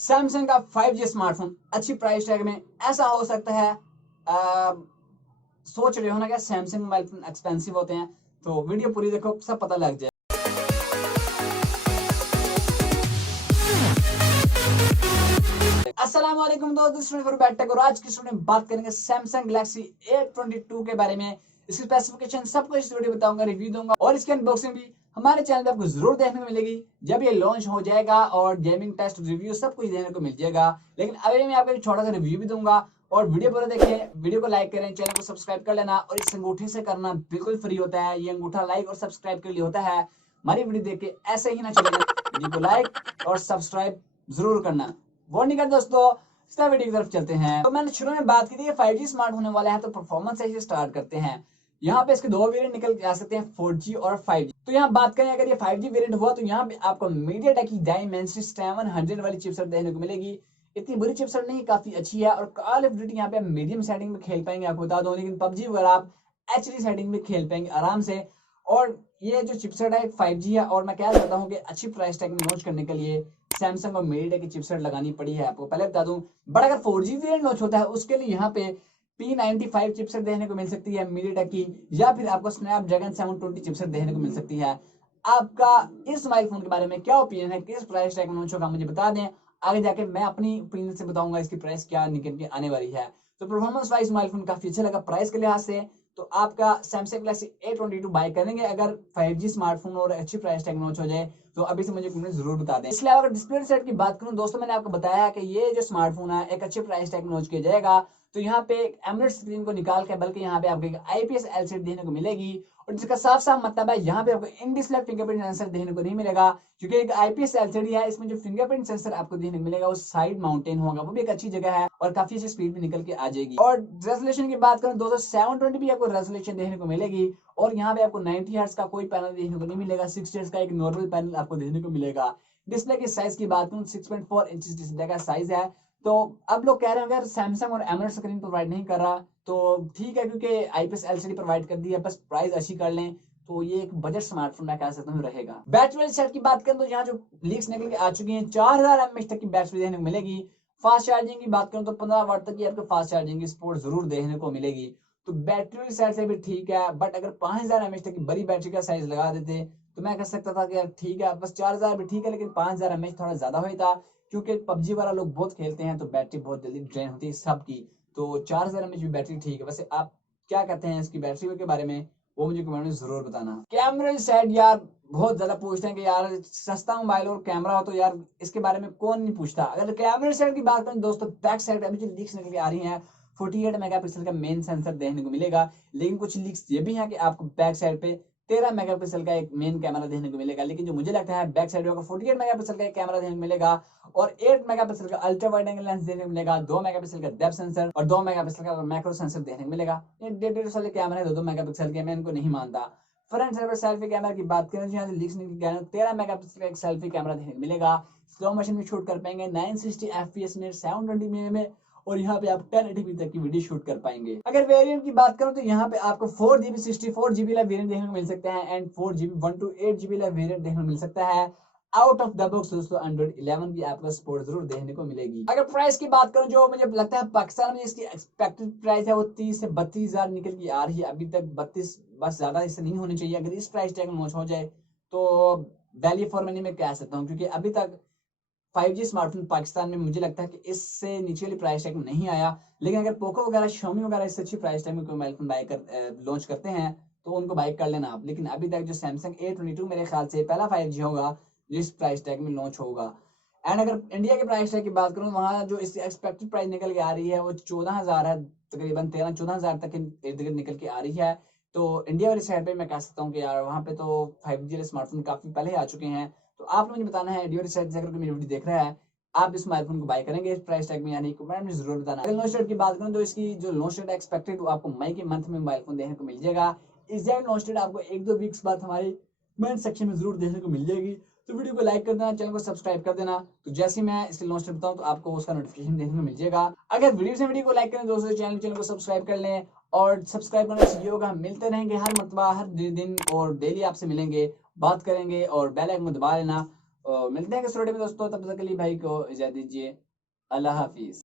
Samsung का 5G smartphone अच्छी price tag में ऐसा हो सकता है। सोच रहे हो ना क्या सैमसंग मोबाइल फोन एक्सपेंसिव होते हैं, तो वीडियो पूरी देखो, सब पता लग जाए। अस्सलामुअलैकुम दोस्तों, और आज की स्टूडियो में बात करेंगे सैमसंग गैलेक्सी A22 के बारे में। इसकी स्पेसिफिकेशन सब कुछ इस वीडियो बताऊंगा, रिव्यू दूंगा और इसकी अनबॉक्सिंग भी हमारे चैनल पे आपको जरूर देखने को मिलेगी जब ये लॉन्च हो जाएगा, और गेमिंग टेस्ट रिव्यू सब कुछ देखने को मिल जाएगा। लेकिन अभी मैं आपको एक छोटा सा रिव्यू भी दूंगा, और वीडियो पूरा देखिए, वीडियो को लाइक करें, चैनल को सब्सक्राइब कर लेना। और इस अंगूठे से करना बिल्कुल फ्री होता है, ये अंगूठा लाइक और सब्सक्राइब के लिए होता है। हमारी वीडियो देख के ऐसे ही ना चलेगा, वीडियो को लाइक और सब्सक्राइब जरूर करना। वो नहीं कर दोस्तों, वीडियो की तरफ चलते हैं। तो मैंने शुरू में बात की थी 5G स्मार्ट होने वाला है, तो परफॉर्मेंस से ही स्टार्ट करते हैं। यहाँ पे इसके दो वेरिएंट निकल के आ सकते हैं, 4G और 5G। तो यहाँ बात करें अगर ये 5G वेरिएंट हुआ तो यहाँ पे आपको मीडियाटेक की डायमेंसिटी 700 वाली चिपसेट देखने को मिलेगी। इतनी बुरी चिपसेट नहीं, काफी अच्छी है। और कॉल ऑफ ड्यूटी यहाँ पे मीडियम सेटिंग में खेल पाएंगे, आपको बता दो। लेकिन PUBG वगैरह आप HD सेटिंग में खेल पाएंगे आराम से। और ये जो चिपसेट है 5G है, और मैं कह सकता हूँ कि अच्छी प्राइस टैग में लॉन्च करने के लिए सैमसंग और मीडियाटेक की चिपसेट लगानी पड़ी है। आपको पहले बता दूं, बट अगर 4G वेरिएंट लॉन्च होता है उसके लिए यहाँ पे P95 चिपसेट देखने को मिल सकती है मीडियाटेक की, या फिर आपको स्नैपड्रैगन 720 चिपसेट देखने को मिल सकती है। आपका इस मोबाइल फोन के बारे में क्या ओपिनियन है, किस प्राइस टैग में लॉन्च होगा, मुझे बता दें। आगे जाके मैं अपनी ओपिनियन से बताऊंगा इसकी प्राइस क्या निकल के आने वाली है। तो परफॉर्मेंस वाइज मोबाइल फोन काफी अच्छा लगा प्राइस के लिहाज से। तो आपका सैमसंग गैलेक्सी A22 बाय करेंगे अगर 5G स्मार्टफोन और अच्छी प्राइस टैग लॉन्च हो जाए, तो अभी से मुझे कमेंट जरूर बता दें। इसलिए अगर डिस्प्ले सेट की बात करूं दोस्तों, मैंने आपको बताया कि ये जो स्मार्टफोन है एक अच्छे प्राइस टैग में लॉन्च किया जाएगा। तो यहाँ पे एक एमोलेड स्क्रीन को निकाल के, बल्कि यहाँ पे आपको एक IPS LCD देखने को मिलेगी। और जिसका साफ साफ मतलब है यहाँ पे आपको इन डिस्प्ले फिंगरप्रिंट सेंसर देखने को नहीं मिलेगा, क्योंकि एक IPS LCD है। इसमें जो फिंगरप्रिंट सेंसर आपको देखने को मिलेगा वो साइड माउंटेन होगा, वो भी एक अच्छी जगह है और काफी अच्छी स्पीड में निकल के आ जाएगी। और रेजोल्यूशन की बात करें दोस्तों, 720 भी आपको रेजोल्यूशन देखने को मिलेगी। और यहाँ पे आपको 90 हर्ट्ज का कोई पैनल देखने को नहीं मिलेगा, 60 हर्ट्ज का एक नॉर्मल पैनल आपको देखने को मिलेगा। डिस्प्ले की साइज की बात करूं, 6.4 इंच डिस्प्ले का साइज है। तो अब लोग कह रहे हैं अगर सैमसंग और एमोलेड स्क्रीन प्रोवाइड नहीं कर रहा तो ठीक है, क्योंकि IPS LCD प्रोवाइड कर दी है, बस प्राइस अच्छी कर लें तो ये एक बजट स्मार्टफोन मैं कह सकता हूँ रहेगा। बैटरी सेट की बात करें तो यहाँ जो लीक्स निकल के आ चुकी हैं, 4000 mAh तक की बैटरी देखने को मिलेगी। फास्ट चार्जिंग की बात करूं तो 15 वाट तक की आपको फास्ट चार्जिंग की सपोर्ट जरूर देखने को मिलेगी। तो बैटरी साइड से भी ठीक है, बट अगर 5000 mAh तक की बड़ी बैटरी का साइज लगा देते तो मैं कह सकता था कि यार ठीक है, बस 4000 भी ठीक है, लेकिन 5000 mAh थोड़ा ज्यादा होता, क्योंकि PUBG वाला लोग बहुत खेलते हैं तो बैटरी बहुत जल्दी ड्रेन होती है सबकी। तो 4000 mAh भी बैटरी ठीक है। वैसे आप क्या कहते हैं इसकी बैटरी के बारे में, वो मुझे कमेंट में जरूर बताना। कैमरे साइड यार बहुत ज्यादा पूछते हैं कि यार सस्ता मोबाइल और कैमरा हो, तो यार इसके बारे में कौन नहीं पूछता। अगर कैमरे साइड की बात करें दोस्तों, बैक साइड अभी जो लीक्स निकल के आ रही हैं, 48 मेगापिक्सल का मेन सेंसर देखने को मिलेगा। लेकिन कुछ लीक्स ये भी हैं कि आपको बैक साइड पे 13 मेगापिक्सल का एक मेन कैमरा देखने को मिलेगा। लेकिन जो मुझे लगता है बैक साइड में 48 मेगापिक्सल का एक कैमरा देखने को मिलेगा, और 8 मेगापिक्सल का अल्ट्रा वाइड एंगल लेंस देखने को मिलेगा, 2 मेगापिक्सल का डेप्थ सेंसर और 2 मेगापिक्सल का मैक्रो सेंसर देखने को मिलेगा। ये 1.5 साल के कैमरा है, 2 मेगापिक्सल के, मैं इनको नहीं मानता। फ्रंट साइड पर सेल्फी कैमरा की बात करें तो यहाँ से लीक्स निकल के आ रहे हैं, 13 मेगापिक्सल का एक सेल्फी कैमरा देखने को मिलेगा। स्लो मोशन में शूट कर पाएंगे 960 FPS में, 720 में, और यहाँ पे आप 1080p तक की वीडियो शूट कर पाएंगे। अगर वेरिएंट की बात करूं तो यहाँ पे आपको 4GB 64GB वाला वेरिएंट देखने को मिल सकता है, एंड 4GB 128GB वाला वेरिएंट देखने को मिल सकता है। आउट ऑफ द बॉक्स दोस्तों Android 11 की आपको सपोर्ट जरूर देखने को मिलेगी। अगर प्राइस की बात करूं, जो मुझे लगता है पाकिस्तान में इसकी एक्सपेक्टेड प्राइस है वो 30 से 32,000 निकल की आ रही है अभी तक। 32 बस, ज्यादा इससे नहीं होनी चाहिए। अगर इस प्राइस टैग में लॉन्च हो जाए तो वैल्यू फॉर मनी में कह सकता हूँ, क्योंकि अभी तक 5G स्मार्टफोन पाकिस्तान में मुझे लगता है कि इससे नीचे वाली प्राइस टैग में नहीं आया। लेकिन अगर पोको वगैरह, Xiaomi वगैरह इससे अच्छी प्राइस टैग में कोई मोबाइल फोन बाय कर लॉन्च करते हैं तो उनको बाय कर लेना आप। लेकिन अभी तक जो सैमसंग A22 मेरे ख्याल से पहला 5G होगा जिस प्राइस टैग में लॉन्च होगा। एंड अगर इंडिया के प्राइस टैग की बात करूँ, वहाँ जो इसकी एक्सपेक्टेड प्राइस निकल के आ रही है वो 14,000 है, तकरीबन 13-14,000 तक इर्द गिर्द निकल के आ रही है। तो इंडिया वाली साइड पे मैं कह सकता हूँ कि यार वहाँ पे तो 5G स्मार्टफोन काफी पहले आ चुके हैं। तो आप मुझे बताना है, इंडिया वाली साइड से अगर मेरी वीडियो देख रहा है, आप इस मोबाइल फोन को बाय करेंगे इस प्राइस टैग में, यानी कमेंट में जरूर बताना। अगर लॉन्च डेट की बात करूं तो इसकी जो लॉन्च डेट एक्सपेक्टेड वो आपको मई के मंथ में मोबाइल फोन देखने को मिल जाएगा। एग्जैक्ट लॉन्च डेट आपको 1-2 वीक्स बाद हमारे कमेंट सेक्शन में जरूर देखने को मिल जाएगी। तो वीडियो को लाइक कर देना, चैनल को सब्सक्राइब कर देना, तो जैसे मैं इसकी लॉन्च डेट बताऊं तो आपको उसका नोटिफिकेशन देखने को मिल जाएगा। अगर वीडियो को लाइक करें दोस्तों, चैनल को सब्सक्राइब कर लें, और सब्सक्राइब करने से ये होगा हम मिलते रहेंगे हर मरतबा, हर दिन, और डेली आपसे मिलेंगे, बात करेंगे, और बेल आइकन को दबा लेना। मिलते हैं इस वीडियो में दोस्तों, तब तक के लिए भाई को इजाजत दीजिए। अल्लाह हाफिज।